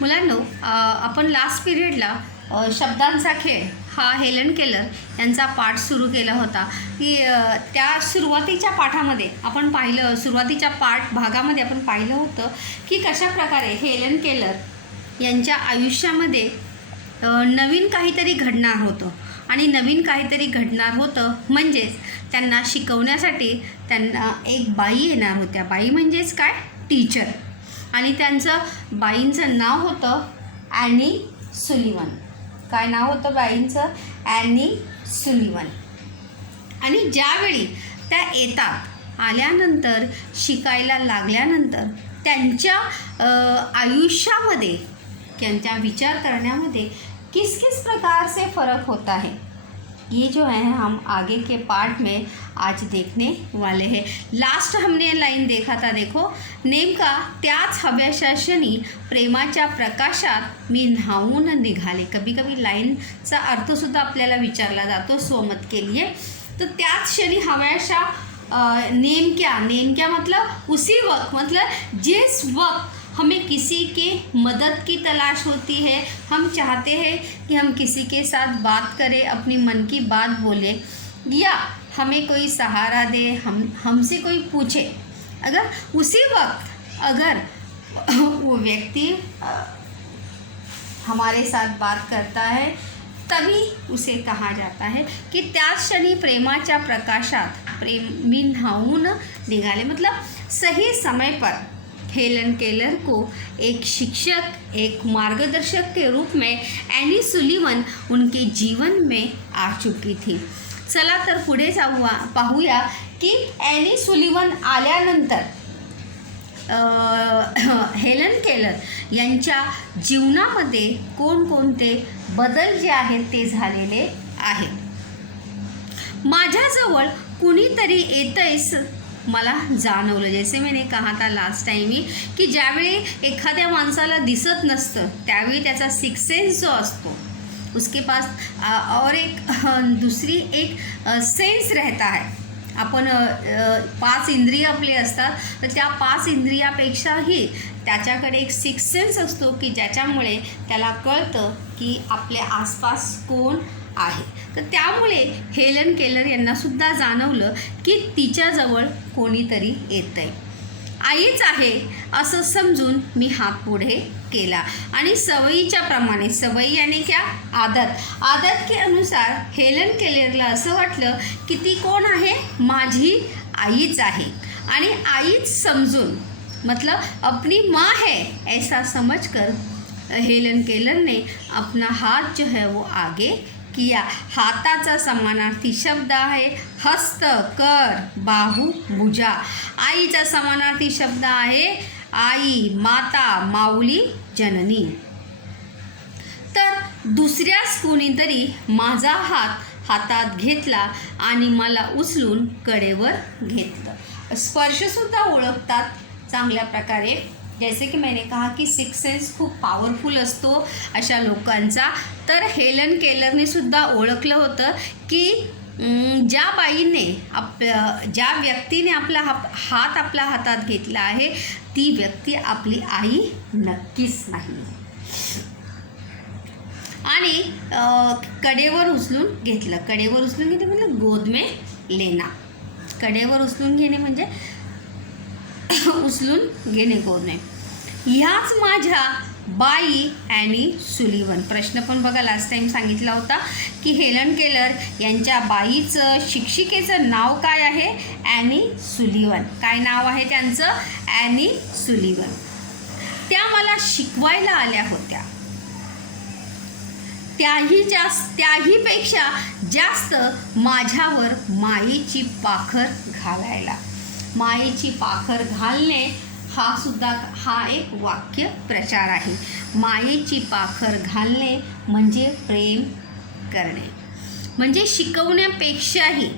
मुलांनो, आपण लास्ट पिरियडला शब्दांचा खेळ हा हेलन केलर यांचा पाठ सुरू केला होता की त्या सुरुवातीच्या पाठामध्ये आपण पाहिलं, सुरुवातीच्या भागामध्ये आपण पाहिलं होतं की कशाप्रकारे हेलन केलर यांच्या आयुष्यामध्ये नवीन काहीतरी घडणार होतं. आणि नवीन काहीतरी घडणार होतं म्हणजेच त्यांना शिकवण्यासाठी त्यांना एक बाई येणार होत्या. बाई म्हणजेच काय, टीचर. आणि त्यांचं बाईंचं नाव होतं ॲनी सुलिवन. काय नाव होतं बाईंचं? Any Sullivan. आणि ज्यावेळी त्या येतात, आल्यानंतर शिकायला लागल्यानंतर त्यांच्या आयुष्यामध्ये, त्यांच्या विचार करण्यामध्ये किस किस प्रकार से फ़र्क होता है, ये जो है हम आगे के पार्ट में आज देखने वाले हैं. लास्ट हमने लाइन देखा था, देखो, नेमका त्याच हव्याशा क्षणी प्रेमाच्या प्रकाशात मी न्हावून निघाले. कभी कभी लाईनचा अर्थसुद्धा आपल्याला विचारला जातो स्वमत के लिए. तो त्याच क्षणी हव्याशा नेमक्या मतलब उसी वक्त, मतलब जिस वक्त हमें किसी के मदद की तलाश होती है, हम चाहते हैं कि हम किसी के साथ बात करें, अपनी मन की बात बोले, या हमें कोई सहारा दे, हमसे कोई पूछे, अगर उसी वक्त अगर वो व्यक्ति हमारे साथ बात करता है तभी उसे कहा जाता है कि त्याच क्षणी प्रेमाच्या प्रकाशात मी न्हावून निघाले. मतलब सही समय पर हेलन केलर को एक शिक्षक, एक मार्गदर्शक के रूप में एनी सुलिवन उनके जीवन में आ चुकी थी. चला तर पुढे पाहूया की एनी सुलिवन आल्यानंतर हेलन केलर यांच्या जीवनामध्ये कोणकोणते बदल जे आहेत ते झालेले आहेत. माझ्याजवळ कुणीतरी येतंयस मला जाणवलं. जैसे मैंने कहा था लास्ट टाइम ही की ज्यावेळी एखाद्या माणसाला दिसत नसतं त्यावेळी त्याचा सिक्स सेन्स जो असतो उसके पास और एक दूसरी एक सेन्स रहता है. आपण 5 इंद्रिय आपले असतात, तर त्या 5 इंद्रियापेक्षाही त्याच्याकडे एक सिक्स सेन्स असतो की ज्याच्यामुळे त्याला कळतं की आपल्या आसपास कोण आहे. तर त्यामुळे हेलन केलर यांनासुद्धा जाणवलं की तिच्याजवळ कोणीतरी येतं आहे. आईच आहे असं समजून मी हात पुढे केला आणि सवयीच्या प्रमाणे, सवयी यानी क्या, आदत के अनुसार हेलन केलरला असं वाटलं की ती कोण आहे, माझी आईच आहे. आणि आईच समजून, मतलब अपनी माँ है ऐसा समझकर हेलन केलर ने अपना हाथ जो है वो आगे किया. हाताचा समानार्थी शब्द आहे हस्त, कर, बाहू, भुजा. आईचा समानार्थी शब्द आहे आई, माता, माऊली, जननी. तर दुसऱ्याच कोणीतरी माझा हात हातात घेतला आणि मला उचलून कडेवर घेतलं. स्पर्शसुद्धा ओळखतात चांगल्या प्रकारे. जैसे की मैंने कहा की सिक्स सेन्स खूप पॉवरफुल असतो अशा लोकांचा. तर हेलन केलरने सुद्धा ओळखलं होतं की ज्या बाईने ज्या व्यक्तीने आपला हात आपल्या हातात घेतला आहे ती व्यक्ती आपली आई नक्कीच नाही. आणि कडेवर उचलून घेतलं. कडेवर उचलून घेते म्हणजे गोद में लेना. कडेवर उचलून घेणे म्हणजे उचलून घेणे गोद में. ह्याच माझ्या बाई ॲनी सुलिवन. प्रश्न पण बघा लास्ट टाइम सांगितला होता की हेलन केलर यांच्या बाईचं, शिक्षिकेचं नाव काय आहे, ॲनी सुलिवन. काय नाव आहे त्यांचं, ॲनी सुलिवन. त्या मला शिकवायला आल्या होत्या. त्याहीपेक्षा जास्त माझ्यावर मायेची पाखर घालायला. मायेची पाखर घालणे हा एक वाक्य प्रचार आहे. मायेची पाखर घालणे म्हणजे प्रेम करणे. म्हणजे शिकवण्यापेक्षाही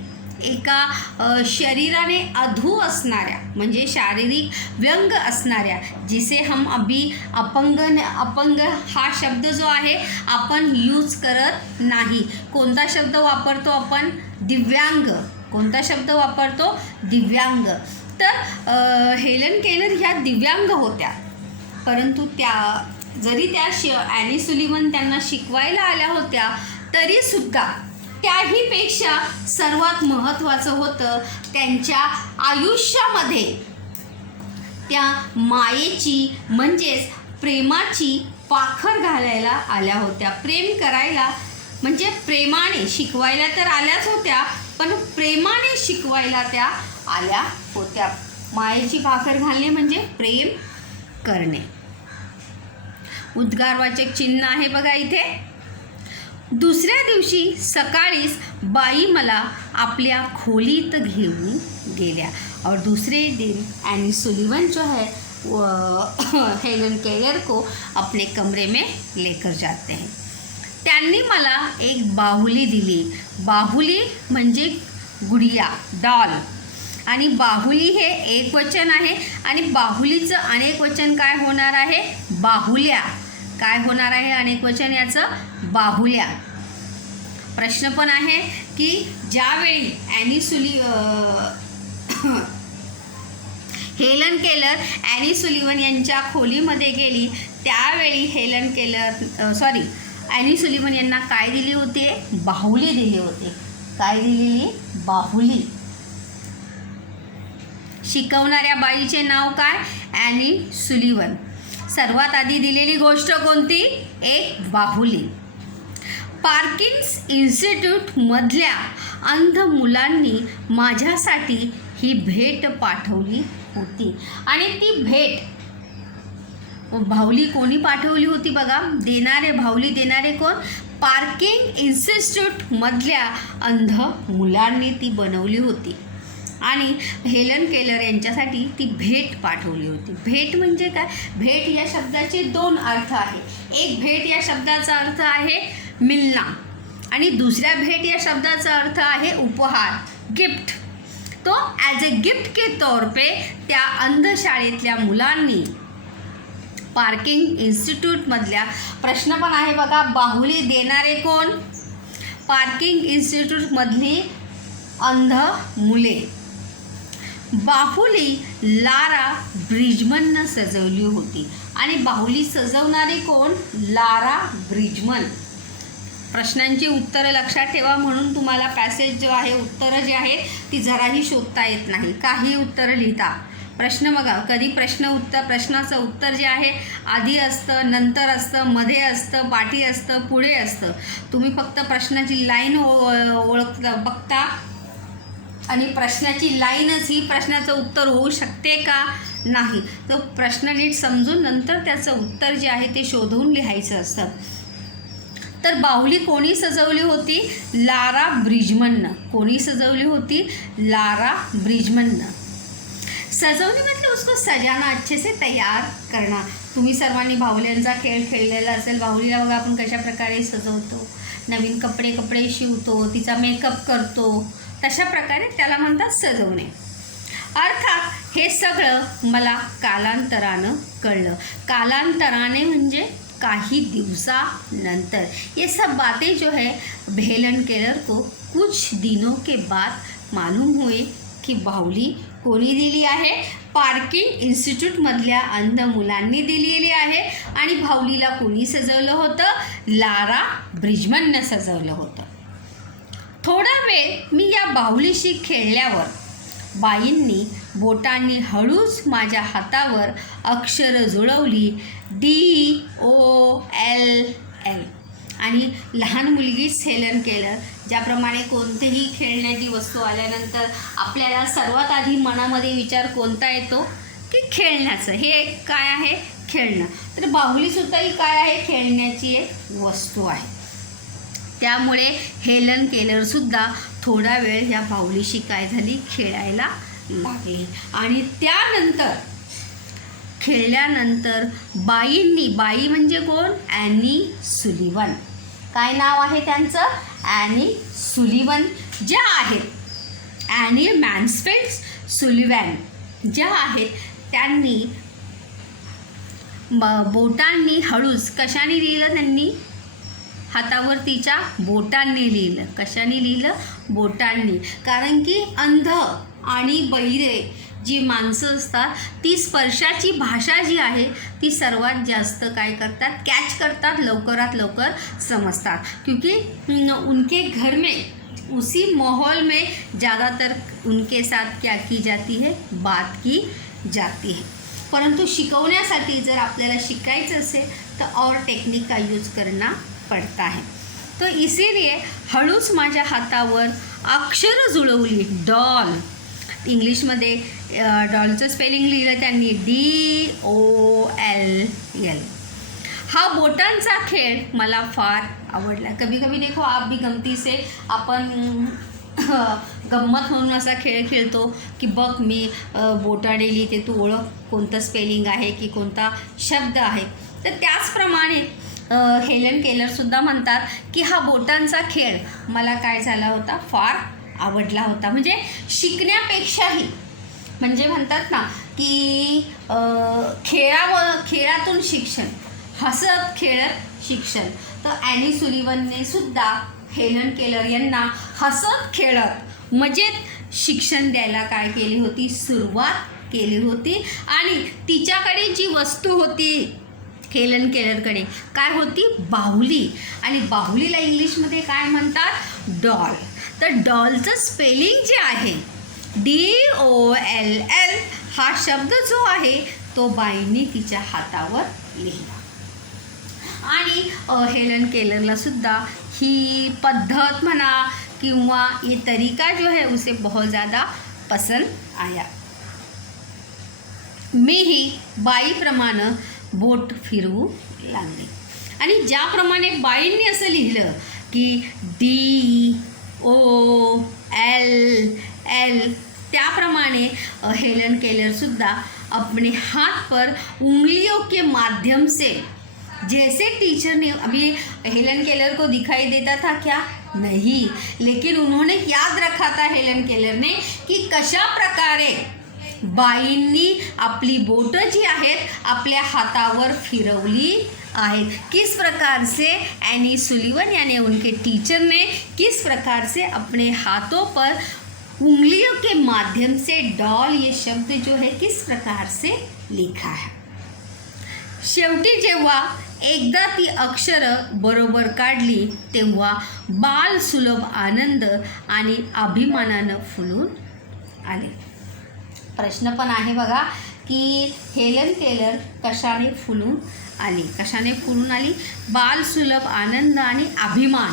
एका शरीराने अधू असणाऱ्या, म्हणजे शारीरिक व्यंग असणाऱ्या, जिसे हम अभी अपंग हा शब्द जो आहे आपण यूज करत नाही. कोणता शब्द वापरतो आपण, दिव्यांग. कोणता शब्द वापरतो, दिव्यांग. तर हेलन केलर ह्या दिव्यांग होत्या, परंतु जरी त्या ॲनी सुलिव्हन त्यांना शिकवायला आल्या होत्या तरीसुद्धा त्याहीपेक्षा सर्वात महत्त्वाचं होतं त्यांच्या आयुष्यामध्ये त्या मायेची म्हणजेच प्रेमाची पाखर घालायला आल्या होत्या. प्रेम करायला म्हणजे प्रेमाने शिकवायला तर आल्याच होत्या, पण प्रेमाने शिकवायला त्या आल्या होत्या. मायेची पाखर घालणे म्हणजे प्रेम करणे. उद्गारवाचक चिन्ह आहे बघा इथे. दुसऱ्या दिवशी सकाळीच बाई मला आपल्या खोलीत घेऊन गेल्या. और दूसरे दिन एनी सुलिवन जो है वो हेलन केलर को अपने कमरे में लेकर जाते हैं. त्यांनी मला एक बाहुली दिली. बाहुली म्हणजे गुडिया, डॉल. आणि बाहुली हे एक वचन आहे आणि बाहुलीचं अनेक वचन काय होणार आहे? बाहुल्या. काय होणार आहे अनेक वचन याचं? बाहुल्या. प्रश्न पण आहे की ज्यावेळी हेलन केलर ॲनी सुलिव्हन यांच्या खोलीमध्ये गेली त्यावेळी ॲनी सुलिव्हन यांना काय दिली होती? बाहुली दिली होती. काय दिलेली? बाहुली. शिकवणाऱ्या बाईचे नाव काय? Any Sullivan. सर्वात आधी दिलेली गोष्ट कोणती? एक बाहुली. पार्किन्स इन्स्टिट्यूटमधल्या अंध मुलांनी माझ्यासाठी ही भेट पाठवली होती. आणि ती भेट बाहुली कोणी पाठवली होती बघा? बाहुली देणारे कोण? पार्किंग इन्स्टिट्यूटमधल्या अंध मुलांनी ती बनवली होती. आणि हेलन केलर यांच्यासाठी ती भेट पाठवली होती. भेट म्हणजे काय? भेट या शब्दाचे दोन अर्थ आहे. एक भेट या शब्दाचा अर्थ आहे मिलना आणि दुसऱ्या भेट या शब्दाचा अर्थ आहे उपहार, गिफ्ट. तो ॲज अ गिफ्ट के तौर पे त्या अंधशाळेतल्या मुलांनी पार्किंग इन्स्टिट्यूटमधल्या प्रश्न पण आहे बघा. बाहुली देणारे कोण? पार्किंग इन्स्टिट्यूटमधली अंध मुले. बाहुली लारा ब्रिजमननं सजवली होती. आणि बाहुली सजवणारे कोण? लारा ब्रिजमन. प्रश्नांची उत्तरं लक्षात ठेवा म्हणून तुम्हाला पॅसेज जो आहे, उत्तरं जी आहेत ती जराही शोधता येत नाही. काही उत्तरं लिहिता. प्रश्न बघा, कधी प्रश्नाचं उत्तर जे आहे आधी असतं, नंतर असतं, मध्ये असतं, पाठी असतं, पुढे असतं. तुम्ही फक्त प्रश्नाची लाईन बघता आणि प्रश्नाची लाईनच ही प्रश्नाचं उत्तर होऊ शकते का? नाही. तो प्रश्न नीट समजून नंतर त्याचं उत्तर जे आहे ते शोधून लिहायचं असतं. तर बाहुली कोणी सजवली होती? लारा ब्रिजमननं. कोणी सजवली होती? लारा ब्रिजमननं. सजवणे मतलब उसको सजाना, अच्छे से तयार करना. तुम्ही सर्वांनी बाहुल्यांचा खेळ खेळलेला असेल. बाहुलीला बघा आपण कशा प्रकारे सजवतो, नवीन कपडे शिवतो, तिचा मेकअप करतो, तशा प्रकारे त्याला म्हणतात सजवणे. अर्थात हे सगळं मला कालांतरानं कळलं. कालांतराने म्हणजे काही दिवसानंतर. ये सब बातें जो है हेलन केलर को कुछ दिनों के बाद मालूम हुए की बाहुली कोणी दिली आहे? पार्किंग इन्स्टिट्यूटमधल्या अंध मुलांनी दिलेली आहे. आणि बाहुलीला कोणी सजवलं होतं? लारा ब्रिजमननं सजवलं होतं. थोडा वेळ मी या बाहुलीशी खेळल्यावर बाईंनी बोटांनी हळूच माझ्या हातावर अक्षरं जुळवली. DOLL. आणि लहान मुलगीच हेलन केलर ज्याप्रमाणे कोणतीही खेळण्याची वस्तू आल्यानंतर आपल्याला सर्वात आधी मनामध्ये विचार कोणता येतो? की खेळण्याचं. हे एक काय आहे? खेळणं. तर बाहुलीसुद्धा ही काय आहे? खेळण्याची एक वस्तू आहे. त्यामुळे हेलन केलरसुद्धा थोडा वेळ या बाहुलीशी काय झाली? खेळायला लागली. आणि त्यानंतर खेळल्यानंतर बाई म्हणजे कोण? Any Sullivan. काय नाव आहे त्यांचं? Any Sullivan. ज्या आहेत ॲनी मॅन्सफिल्ड सुलिव्हन ज्या आहेत त्यांनी बोटांनी हळूच, कशाने लिहिलं त्यांनी? हातावर तिच्या बोटांनी लिहिलं. कशाने लिहिलं? बोटांनी. कारण की अंध आणि बहिरे जी माणसं असतात ती स्पर्शाची भाषा जी आहे ती सर्वात जास्त काय करतात, कॅच करतात, लवकरात लवकर समजतात, क्योंकि उनके घर में उसी माहौल में ज़्यादातर उनके साथ क्या की जाती है, बात की जाती है. परंतु शिकवण्यासाठी जर आपल्याला शिकायचं असेल तर और टेक्निक का यूज करना पड़ता है. तो इसीलिए हळूच माझ्या हातावर अक्षरं जुळवली. डॉल, इंग्लिशमध्ये डॉलचं स्पेलिंग लिहिलं त्यांनी DOLL. हा बोटांचा खेळ मला फार आवडला. कभी कभी देखो आप भी गमती से आपण गंमत म्हणून असा खेळ खेळतो की बघ मी बोटाने लिहिते, तू ओळख कोणतं स्पेलिंग आहे की कोणता शब्द आहे. तर त्याचप्रमाणे हेलन केलरसुद्धा म्हणतात की हा बोटांचा खेळ मला काय झाला होता, फार आवडला होता. म्हणजे शिकण्यापेक्षाही, म्हणजे म्हणतात ना की खेळातून शिक्षण, हसत खेळत शिक्षण. तर ॲनी सुलिव्हनने सुद्धा हेलन केलर यांना हसत खेळत मजेत शिक्षण द्यायला काय केली होती, सुरुवात केली होती. आणि तिच्याकडे जी वस्तू होती हेलन केलरकडे काय होती, बाहुली. आणि बाहुलीला इंग्लिशमध्ये काय म्हणतात, डॉल. तर डॉलचं स्पेलिंग जे आहे DOLL हा शब्द जो आहे तो बाईंनी तिच्या हातावर लिहिला. आणि हेलन केलरला सुद्धा ही पद्धत म्हणा किंवा ये तरीका जो है उसे बहुत ज़्यादा पसंद आया. मीही बाईप्रमाणे बोट फिरवू लागले. आणि ज्याप्रमाणे बाईंनी असं लिहिलं की DOLL त्याप्रमाणे हेलन केलरसुद्धा अपने हाथ पर उंगलियों के माध्यम से, जैसे टीचर ने, अभी हेलन केलर को दिखाई देता था क्या, नहीं, लेकिन उन्होंने याद रखा था हेलन केलर ने की कशा प्रकारे बाईंनी आपली बोटं जी आहेत आपल्या हातावर फिरवली आहेत. किस प्रकार से एनी सुलिवन यानी उनके टीचर ने किस प्रकार से अपने हाथों पर उंगलियों के माध्यम से डॉल ये शब्द जो है किस प्रकार से लिखा है. शेवटी जेव्हा एकदा ती अक्षरं बरोबर काढली तेव्हा बाल सुलभ आनंद आणि अभिमानानं फुलून आले. प्रश्न पण आहे बघा की हेलन केलर कशाने फुलून आली, कशाने फुलून आली, बाल सुलभ आनंद आणि अभिमान.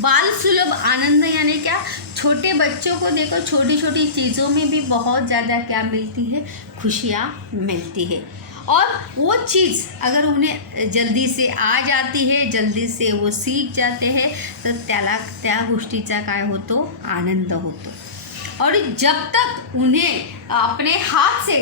बाल सुलभ आनंद यानी क्या, छोटे बच्चों को देखो छोटी छोटी चीज़ों में भी बहुत ज़्यादा क्या मिलती है, खुशियाँ मिलती है. और वो चीज़ अगर उन्हें जल्दी से आ जाती है, जल्दी से वो सीख जाते हैं, तर त्याला त्या गोष्टीचा काय होतो, आनंद होतो. और जब तक उन्हें अपने हाथ से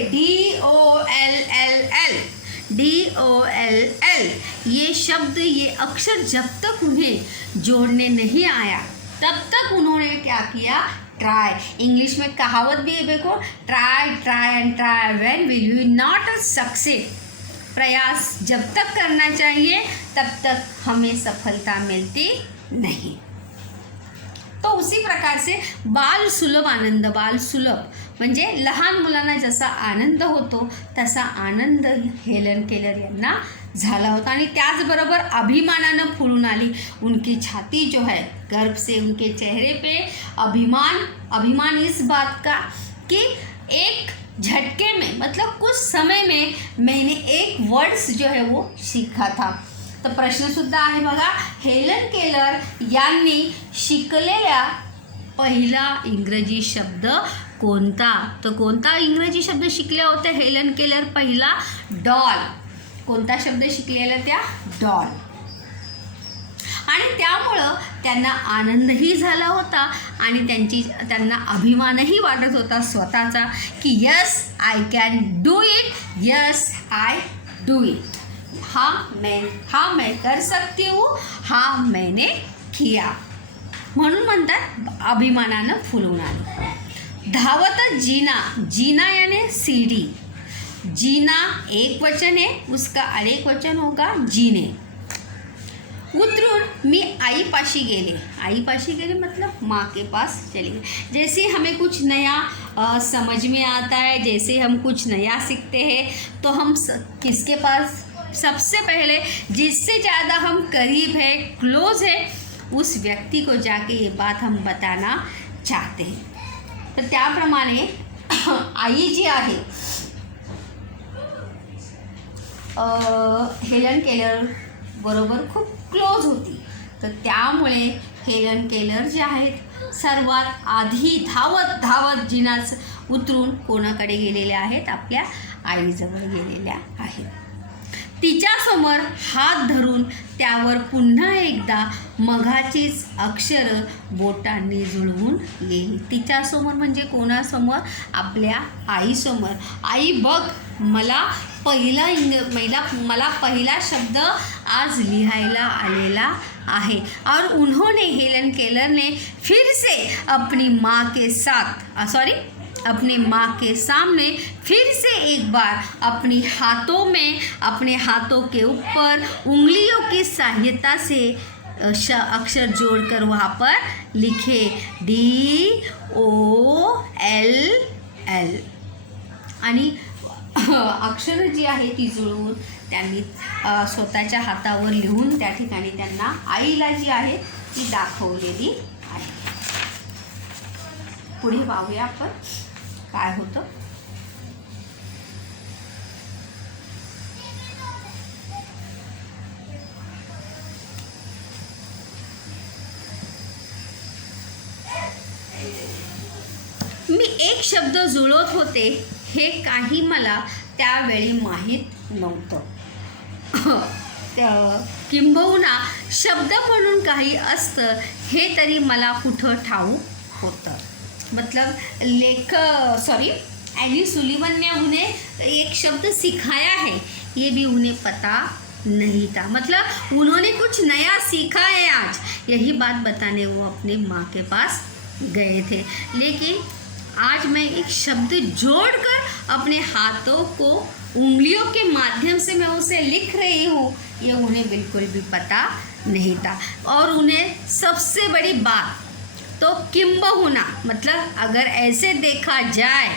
DOLL ये शब्द, ये अक्षर जब तक उन्हें जोड़ने नहीं आया तब तक उन्होंने क्या किया, ट्राई. इंग्लिश में कहावत भी है देखो, try end try when will you not succeed. प्रयास जब तक करना चाहिए तब तक हमें सफलता मिलती नहीं. तो उसी प्रकार से बाल सुलभ आनंद, बाल सुलभ म्हणजे लहान मुलांना जसा आनंद होतो तसा आनंद हेलन केलर यांना झाला होता. आणि त्याचबरोबर अभिमानानं फुलून आली. उनकी छाती जो है गर्व से, उनके चेहरे पे अभिमान इस बात का कि एक झटके में, मतलब कुछ समय में मैंने एक वर्ड्स जो है वो सीखा था. तर प्रश्नसुद्धा आहे बघा, हेलन केलर यांनी शिकलेला पहिला इंग्रजी शब्द कोणता. तर कोणता इंग्रजी शब्द शिकल्या होत्या हेलन केलर पहिला, डॉल. कोणता शब्द शिकलेला त्या, डॉल. आणि त्यामुळं त्यांना आनंदही झाला होता आणि त्यांना अभिमानही वाटत होता स्वतःचा की yes I can do it, yes I do it. हाँ मैं कर सकती हूँ, हाँ मैंने किया. म्हणून म्हणतात अभिमानानं फुलून आली. धावत जीना यानी सीढ़ी. जीना एक वचन है, उसका अनेक वचन होगा जीने. उतरून मी आईपाशी गेले मतलब माँ के पास चले गए। जैसे हमें कुछ नया समझ में आता है, जैसे हम कुछ नया सीखते हैं तो हम किसके पास, सबसे पहले जिससे ज़्यादा हम करीब है, क्लोज है, उस व्यक्ती को जाके ये बात हम बताना चाहते हैं। तर त्याप्रमाणे आई जी आहे हेलन केलर बरोबर खूप क्लोज होती, तर त्यामुळे हेलन केलर जे आहेत सर्वात आधी धावत जिनाच उतरून कोणाकडे गेलेल्या आहेत, आपल्या आईजवळ गेलेल्या आहेत। तिच्यासमोर हात धरून त्यावर पुन्हा एकदा मघाचीच अक्षरं बोटांनी जुळवून लिहिली। तिच्यासमोर म्हणजे कोणासमोर, आपल्या आईसमोर। आई बघ, मला पहिला शब्द आज लिहायला आलेला आहे। और उन्होंने, हेलन केलर ने फिर से अपनी माँ के सामने फिर से एक बार अपने हाथों के ऊपर उंगलियों की सहायता से अक्षर जोड़कर वहाँ पर लिखे DOLL आणि अक्षर जी आहे ती जुळवून त्यांनी स्वतःच्या हातावर लिहून त्या ठिकाणी त्यांना आईला जी आहे ती दाखवलेली आहे। पुढे पाहूया आपण काय होतं। मी एक शब्द जुळवत होते हे काही मला त्यावेळी माहीत नव्हतं। किंबहुना शब्द म्हणून काही असतं हे तरी मला कुठं ठाऊक होतं। मतलब एनी सुलिवन ने उन्हें एक शब्द सिखाया है, ये भी उन्हें पता नहीं था। मतलब उन्होंने कुछ नया सीखा है आज, यही बात बताने वो अपने माँ के पास गए थे। लेकिन आज मैं एक शब्द जोड़कर अपने हाथों को उंगलियों के माध्यम से मैं उसे लिख रही हूँ, ये उन्हें बिल्कुल भी पता नहीं था। और उन्हें सबसे बड़ी बात तो किंबहुना, मतलब अगर ऐसे देखा जाए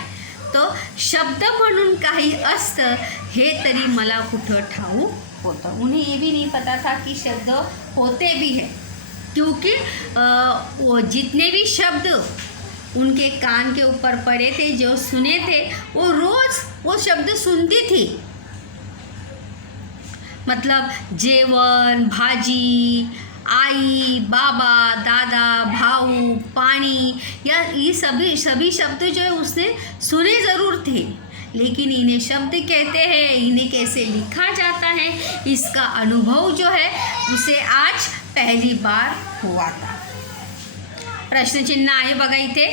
तो शब्द म्हणून काही असतं हे तरी मला कुठं ठाऊक होतं। उन्हें ये भी नहीं पता था कि शब्द होते भी हैं, क्योंकि वो जितने भी शब्द उनके कान के ऊपर पड़े थे, जो सुने थे, वो रोज़ वो शब्द सुनती थी। मतलब जेवण, भाजी, आई, बाबा, दादा, भाऊ, पानी, या ये सभी शब्द जो है उसने सुने ज़रूर थे, लेकिन इन्हें शब्द कहते हैं, इन्हें कैसे लिखा जाता है, इसका अनुभव जो है उसे आज पहली बार हुआ था। प्रश्नचिन्ह आहे बघा इथे।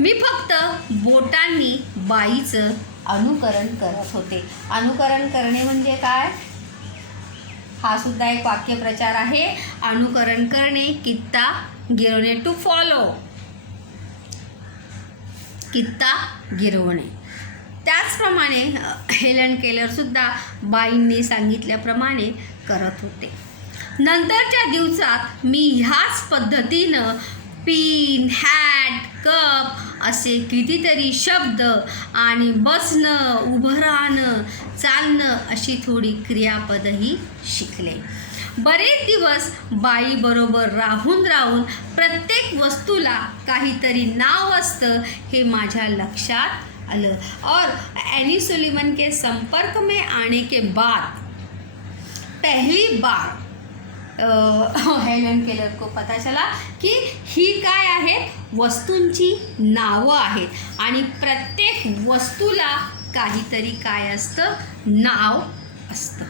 मी फक्त बोटांनी बाईचं अनुकरण करत होते। अनुकरण करणे म्हणजे काय, हा सुद्धा एक वाक्यप्रचार आहे। अनुकरण करणे, कित्ता गिरवणे, टू फॉलो, कित्ता गिरवणे। त्याचप्रमाणे हेलन केलर सुद्धा बाईंनी सांगितल्याप्रमाणे करत होते। नंतरच्या दिवसात मी ह्याच पद्धतीनं पिन, हॅट, कप असे कितीतरी शब्द आणि बसणं, उभं राहणं, चालणं अशी थोडी क्रियापदही शिकले। बरेच दिवस बाईबरोबर राहून प्रत्येक वस्तूला काहीतरी नाव असतं हे माझ्या लक्षात आलं। और एनी सुलिवन के संपर्क में आने के बाद पहली बार हेलन केलर को पता चला की ही काय आहेत, वस्तूंची नावं आहेत आणि प्रत्येक वस्तूला काहीतरी काय असतं, नाव असतं।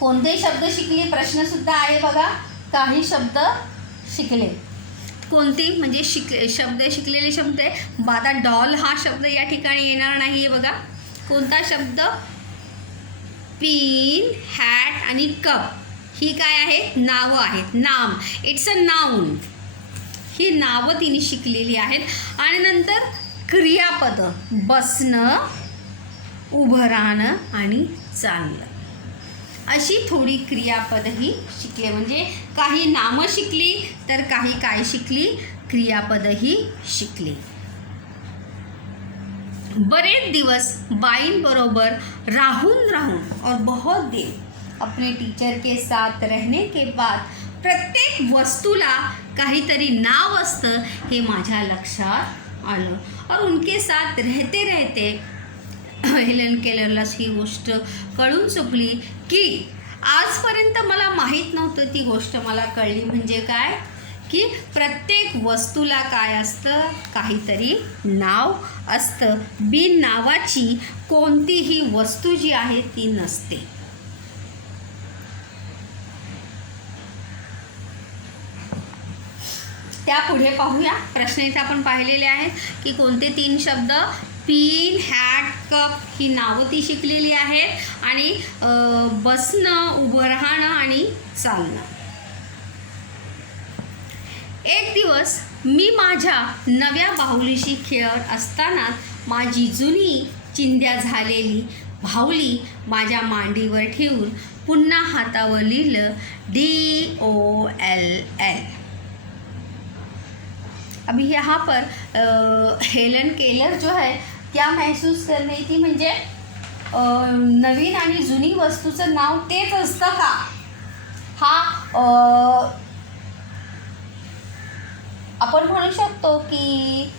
कोणते शब्द शिकले, प्रश्न सुद्धा आहे बघा। काही शब्द शिकले, कोणते म्हणजे शिकलेले शब्द आहे। बादा डॉल हा शब्द या ठिकाणी येणार नाही आहे बघा। कोणता शब्द, पिन, हॅट आणि कप, ही काय आहे, नावं आहेत, नाम, इट्स अ नाउन। ही नावं तिने शिकलेली आहेत। आणि नंतर क्रियापद, बसणं, उभं राहणं आणि चालणं। अशी थोडी क्रियापदही शिकले. म्हणजे काही नामं शिकली तर काही काय शिकली, क्रियापदही शिकली. बरेच दिवस बाईंबरोबर राहून और बहुत देर अपने टीचर के साथ रहने के बाद प्रत्येक वस्तूला काहीतरी नाव असतं हे माझ्या लक्षात आलं. और उनके साथ रहते रहते हेलन केलरला ही गोष्ट कळून चुकली की आजपर्यंत मला माहीत नव्हतं, ती गोष्ट मला कळली. म्हणजे काय की प्रत्येक वस्तूला काय असतं, काहीतरी नाव असतं. बिन नावाची कोणतीही वस्तू जी आहे ती नसते. त्यापुढे पाहूया. प्रश्न इथे आपण पाहिलेले आहेत की कोणते 3 शब्द, पिन, हॅट, कप ही नावं ती शिकलेली आहेत आणि बसणं, उभं राहणं आणि चालणं. एक दिवस मी माझ्या नव्या बाहुलीशी खेळत असताना माझी जुनी चिंध्या झालेली बाहुली माझ्या मांडीवर ठेवून पुन्हा हातावर लिहिलं DOLL. अभी यहाँ पर हेलन केलर जो है क्या महसूस कर रही थी, म्हणजे नवीन आणि जुनी वस्तूचं नाव तेच असतं का, हा आपण म्हणू शकतो की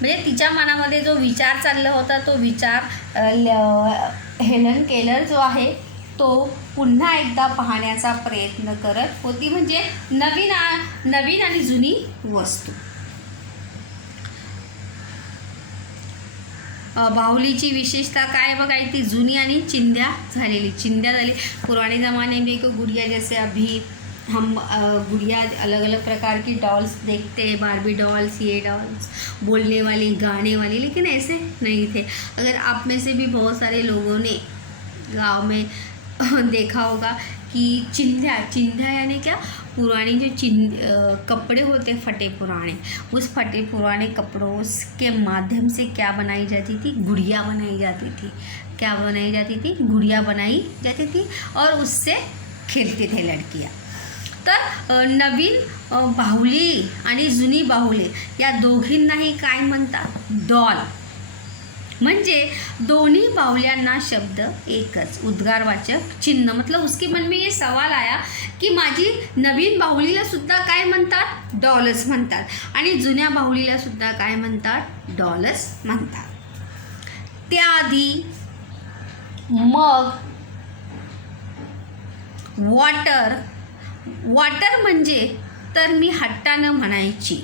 म्हणजे तिच्या मनामध्ये जो विचार चालला होता तो विचार हेलन केलर जो आहे तो पुन्हा एकदा पाहण्याचा प्रयत्न करत होती. म्हणजे नवीन आणि जुनी वस्तू. बाहुलीची विशेषता काय बघा, ती जुनी आणि चिंध्या झालेली. पुराने ज़माने में को गुड़िया, जैसे अभी हम गुड़िया अलग अलग प्रकार की डॉल्स देखते हैं, बार्बी डॉल्स, ये डॉल्स, बोलने वाली, गाने वाली, लेकिन ऐसे नहीं थे. अगर आप में से भी बहुत सारे लोगों ने गांव में देखा होगा कि चिंध्या यानी क्या, पुरानी जो कपड़े होते फटे पुराने, उस फटे पुराने कपड़ों के माध्यम से क्या बनाई जाती थी, गुड़िया बनाई जाती थी. क्या बनाई जाती थी, गुड़िया बनाई जाती थी और उससे खेलते थे लड़कियाँ. तर नवीन बाहुली आणि जुनी बाहुली या दोघींनाही काय म्हणतात, डॉल. म्हणजे दोन्ही बाहुल्यांना शब्द एकच, उद्गारवाचक चिन्ह. मतलब उसके मन में ये सवाल आया की माझी नवीन बाहुलीला सुद्धा काय म्हणतात, डॉलच म्हणतात आणि जुन्या बाहुलीला सुद्धा काय म्हणतात, डॉलच म्हणतात. त्याआधी मग वॉटर म्हणजे तर मी हट्टानं म्हणायची,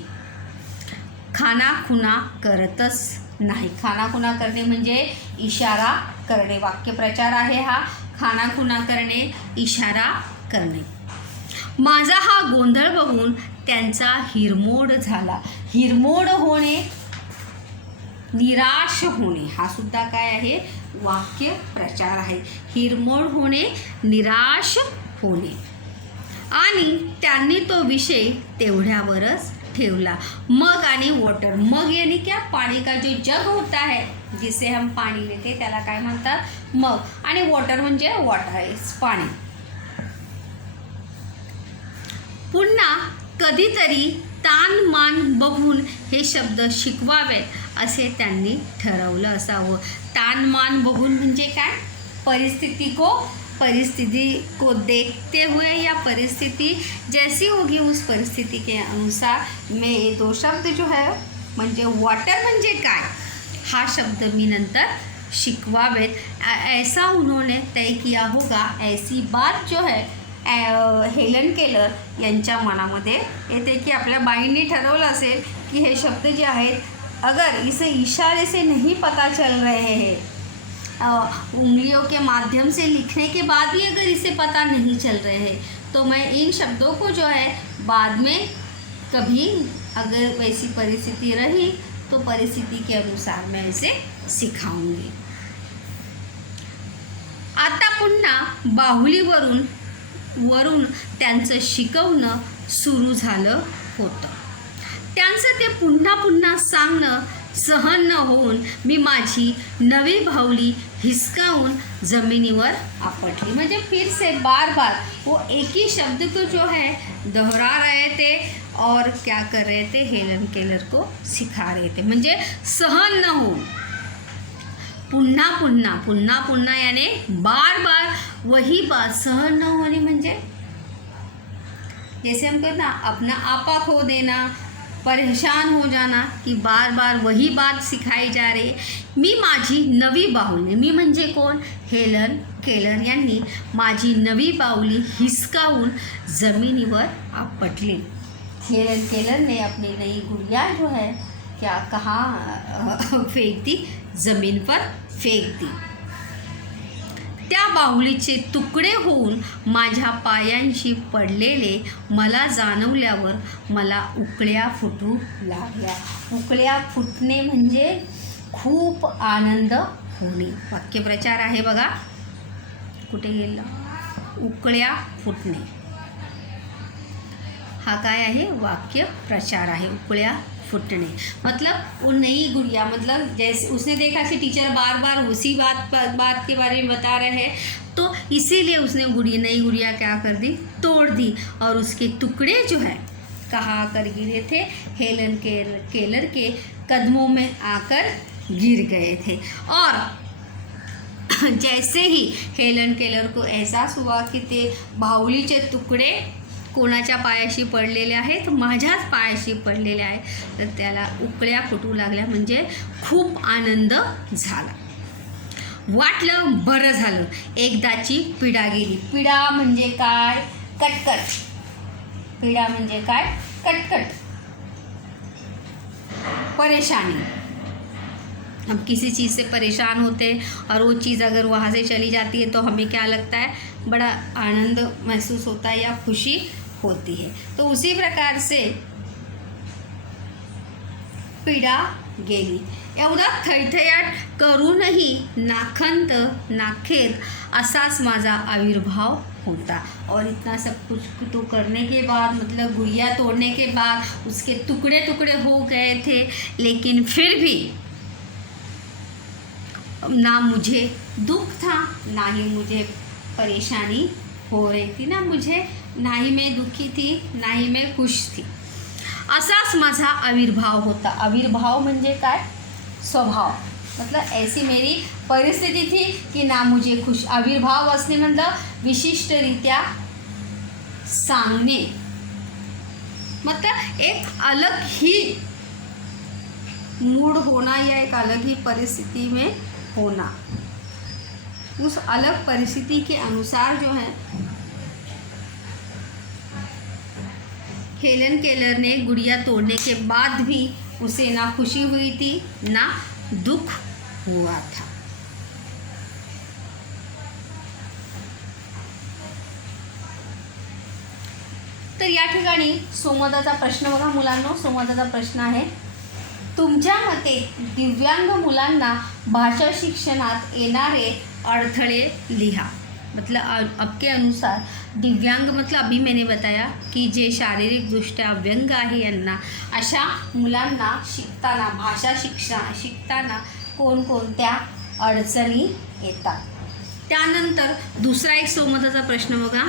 खानाखुना करतच नाही. खानाखुना करणे म्हणजे इशारा करणे. वाक्यप्रचार आहे हा, खानाखुना करणे, इशारा करणे. माझा हा गोंधळ बघून त्यांचा हिरमोड झाला. हिरमोड होणे, निराश होणे, हा सुद्धा काय आहे, वाक्यप्रचार आहे. हिरमोड होणे, निराश होणे. आणि त्यांनी तो विषय तेवढ्यावरच ठेवला. मग आणि वॉटर. मग यानी क्या, पानी का जो जग होता है जिसे हम पाणी लेते त्याला काय म्हणतात, मग. आणि वॉटर म्हणजे वॉटर आहे, पाणी. पुन्हा कधीतरी तान मान बघून हे शब्द शिकवावेत असे त्यांनी ठरवलं असावं. तान मान बघून म्हणजे काय, परिस्थिति को देखते हुए या परिस्थिति जैसी होगी उस परिस्थिति के अनुसार मैं ये 2 शब्द जो है म्हणजे वॉटर म्हणजे काय हा शब्द मी नंतर शिकवावेत. ऐसा उन्होंने तय किया होगा. ऐसी बात जो है हेलन केलर यांच्या मनामध्ये येते की आपल्या बाईंनी ठरवलं असेल की हे शब्द जे आहेत, अगर इसे इशारे से नहीं पता चल रहे हैं, उंगलियों के माध्यम से लिखने के बाद भी अगर इसे पता नहीं चल रहे हैं, तो मैं इन शब्दों को जो है बाद में कभी अगर वैसी परिस्थिति रही तो परिस्थिति के अनुसार मैं इसे सिखाऊंगी. आता पुन्हा बाहुलीवरून त्यांचं शिकवणं सुरू झालं होतं. त्यांचं ते पुन्हा सांगणं सहन न होऊन मी माझी नवी बाहुली हिसकावून जमिनीवर आपटली. म्हणजे फिर से बार बार वो एक ही शब्द को जो है दोहरा रहे थे और क्या कर रहे थे, हेलन केलर को सिखा रहे थे. म्हणजे सहन न होऊन पुन्हा पुन्हा पुन्हा पुन्हा याने बार बार वही बात. सहन न होने म्हणजे जैसे हम कहते ना अपना आपा खो देना, परेशान हो जाना, कि बार बार वही बात सिखाई जा रही. मी माझी नवी बाहुली, मी म्हणजे कोण, हेलन केलर यांनी माझी नवी बाहुली हिसकावून जमिनीवर आपटली. हेलन केलर ने अपनी नई गुड़िया जो है क्या कहाँ फेंक दी, जमीन पर फेंक दी. त्या बाहुलीचे तुकडे होऊन माझ्या पायांशी पडलेले मला जाणवल्यावर मला उकळ्या फुटू लागल्या. उकळ्या फुटणे म्हणजे खूप आनंद होणे. वाक्यप्रचार आहे बघा, कुठे गेला, उकळ्या फुटणे हा काय आहे, वाक्य प्रचार आहे. उकळ्या फुटने मतलब वो नई गुड़िया, मतलब जैसे उसने देखा कि टीचर बार बार उसी बात के बारे में बता रहे हैं, तो इसीलिए उसने नई गुड़िया क्या कर दी, तोड़ दी. और उसके टुकड़े जो है कहाँ आकर गिरे थे, हेलन केलर के कदमों में आकर गिर गए थे. और जैसे ही हेलन केलर को एहसास हुआ कि ते बाहुलीचे तुकडे कोणाच्या पायाशी पडलेले आहेत, माझ्याच पायाशी पडलेले आहेत, तर त्याला उकळ्या फुटू लागल्या. म्हणजे खूप आनंद झाला. वाटलं बरं झालं, एकदाची पिढा गेली. पिढा म्हणजे काय, कटकट. पिढा म्हणजे काय, कटकट, परेशानी. हम किसी चीज़ से परेशान होते हैं और वो चीज़ अगर वहाँ से चली जाती है तो हमें क्या लगता है, बड़ा आनंद महसूस होता है या खुशी होती है. तो उसी प्रकार से पिढा गेली. एवढा थैथयाट करूनही नाखंत नाखेत असाच माझा आविर्भाव होता. और इतना सब कुछ तो करने के बाद, मतलब गुड़िया तोड़ने के बाद उसके टुकड़े टुकड़े हो गए थे, लेकिन फिर भी ना मुझे दुख था, ना ही मुझे परेशानी हो रही थी, ना ही मैं दुखी थी, ना ही मैं खुश थी. असाच माझा आविर्भाव होता. आविर्भाव म्हणजे काय, स्वभाव. मतलब ऐसी मेरी परिस्थिती थी कि ना मुझे खुश. आविर्भाव असणे मतलब विशिष्टरित्या सांगणे, मतलब एक अलग ही मूड होना या एक अलग ही परिस्थिति में होना. उस अलग परिस्थिति के अनुसार जो है हेलन केलर ने गुड़िया तोड़ने के बाद भी उसे ना खुशी हुई थी, ना दुख हुआ था. तर या ठिकाणी सोमदाचा प्रश्न बघा मुलांनो. सोमदाचा प्रश्न आहे, तुमच्या मते दिव्यांग मुलांना भाषा शिक्षणात येणारे अडथळे लिहा. मतलब आपके अनुसार दिव्यांग मतलब अभी मैंने बताया कि जे शारीरिक दृष्ट्या व्यंग आहे यांना, अशा मुलांना शिकताना, भाषा शिकताना कोणकोणत्या अडचणी येतात. त्यानंतर दुसरा एक सोमदाचा प्रश्न बघा,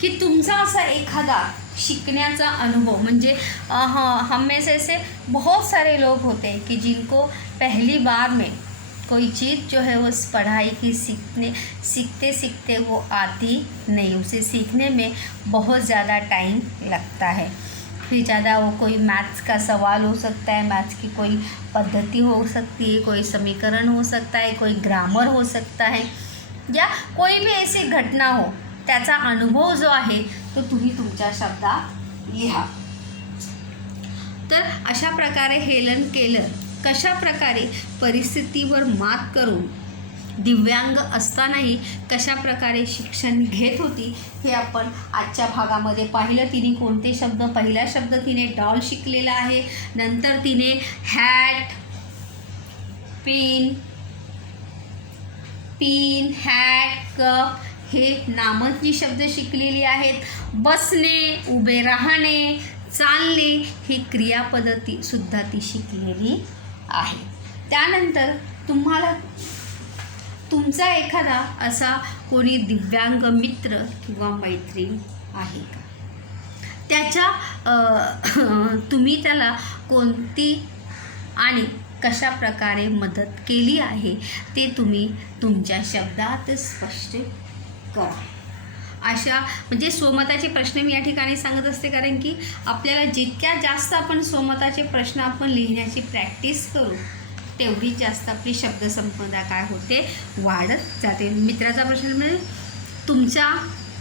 की तुमचा असा एखादा शिकण्याचा अनुभव, म्हणजे हम में से ऐसे बहुत सारे लोग होते हैं कि जिनको पहली बार में कोई चीज़ जो है उस पढ़ाई की सीखते सीखते वो आती नहीं, उसे सीखने में बहुत ज़्यादा टाइम लगता है. फिर ज़्यादा वो कोई मैथ्स का सवाल हो सकता है, मैथ्स की कोई पद्धति हो सकती है, कोई समीकरण हो सकता है, कोई ग्रामर हो सकता है, या कोई भी ऐसी घटना हो, त्याचा अनुभव जो आहे तो तुम्ही तुमच्या शब्दात लिहा. तर अशा प्रकारे हेलन केलर कशा प्रकारे परिस्थितीवर मात करून दिव्यांग असतानाही कशा प्रकारे शिक्षण घेत होती हे आपण आजच्या भागामध्ये पाहिलं. तिने कोणते शब्द, पहिला शब्द तिने डॉल शिकलेला आहे, नंतर तिने हॅट, पिन, हॅट, कप हे नामक शब्द शिकलेली आहेत. बसणे, उभे राहणे, चालणे ही क्रियापद्धती सुद्धा ती शिकलेली आहे. त्यानंतर तुम्हाला तुमचा एखादा असा कोणी दिव्यांग मित्र किंवा मैत्रीण आहे का? तुम्ही त्याला कोणती आणि कशा प्रकारे मदत केली आहे ते तुम्ही तुमच्या शब्दात स्पष्ट करा. अशा म्हणजे स्वमताचे प्रश्न मी या ठिकाणी सांगत असते, कारण की आपल्याला जितक्या जास्त आपण स्वमताचे प्रश्न आपण लिहिण्याची प्रॅक्टिस करू तेवढीच जास्त आपली शब्दसंपदा काय होते, वाढत जाते. मित्राचा प्रश्न म्हणजे तुमच्या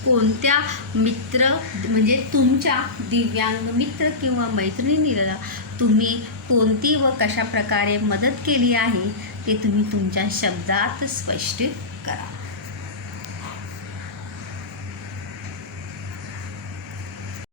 कोणत्या मित्र म्हणजे तुमच्या दिव्यांग मित्र किंवा मैत्रिणीला तुम्ही कोणती व कशा प्रकारे मदत केली आहे ते तुम्ही तुमच्या शब्दात स्पष्ट करा.